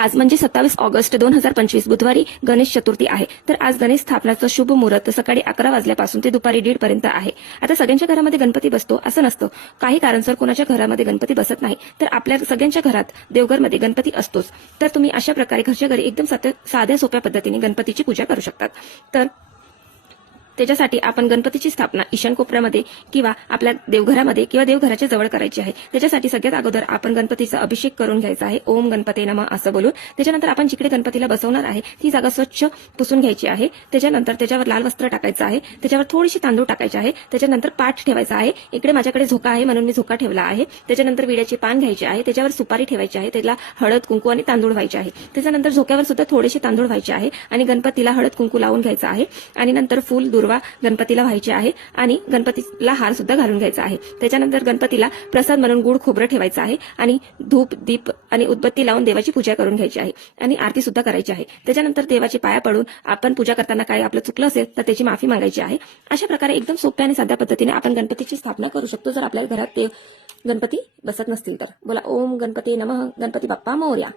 आज म्हणजे सत्तावीस ऑगस्ट दोन हजार पंचवीस बुधवारी गणेश चतुर्थी आहे. तर आज गणेश स्थापनाचं शुभ मुहूर्त सकाळी अकरा वाजल्यापासून ते दुपारी दीड पर्यंत आहे. आता सगळ्यांच्या घरामध्ये गणपती बसतो असं नसतं. काही कारणसर कोणाच्या घरामध्ये गणपती बसत नाही. तर आपल्या सगळ्यांच्या घरात देवघरमध्ये गणपती असतोच. तर तुम्ही अशा प्रकारे घरच्या घरी एकदम साध्या- साध्या सोप्या पद्धतीने गणपतीची पूजा करू शकतात. तर त्याच्यासाठी आपण गणपतीची स्थापना ईशान कोपऱ्यामध्ये किंवा आपल्या देवघरामध्ये किंवा देवघराच्या जवळ करायची आहे. त्याच्यासाठी सगळ्यात अगोदर आपण गणपतीचा अभिषेक करून घ्यायचा आहे. ओम गणपती नमः असं बोलून त्याच्यानंतर आपण जिकडे गणपतीला बसवणार आहे ती जागा स्वच्छ पुसून घ्यायची आहे. त्याच्यानंतर त्याच्यावर लाल वस्त्र टाकायचं आहे. त्याच्यावर थोडीशी तांदूळ टाकायचे आहे. त्याच्यानंतर पाठ ठेवायचा आहे. इकडे माझ्याकडे झोका आहे म्हणून मी झोका ठेवला आहे. त्याच्यानंतर विड्याचे पान घ्यायचे आहे. त्याच्यावर सुपारी ठेवायची आहे. त्याला हळद कुंकू आणि तांदूळ व्हायचे आहे. त्याच्यानंतर झोक्यावर सुद्धा थोडेसे तांदूळ व्हायचे आहे आणि गणपतीला हळद कुंकू लावून घ्यायचा आहे. आणि नंतर फूल दुर्वा गणपतीला व्हायचे आहे आणि गणपतीला हार सुद्धा घालून घ्यायचा आहे. त्याच्यानंतर गणपतीला प्रसाद म्हणून गुड खोबरं ठेवायचं आहे आणि धूप दीप आणि उदबत्ती लावून देवाची पूजा करून घ्यायची आहे आणि आरती सुद्धा करायची आहे. त्याच्यानंतर देवाची पाया पडून आपण पूजा करताना काय आपलं चुकलं असेल तर त्याची माफी मागायची आहे. अशा प्रकारे एकदम सोप्या आणि साध्या पद्धतीने आपण गणपतीची स्थापना करू शकतो. जर आपल्या घरात देव गणपती बसत नसतील तर. बोला ओम गणपती नमः गणपती बाप्पा मोर्या.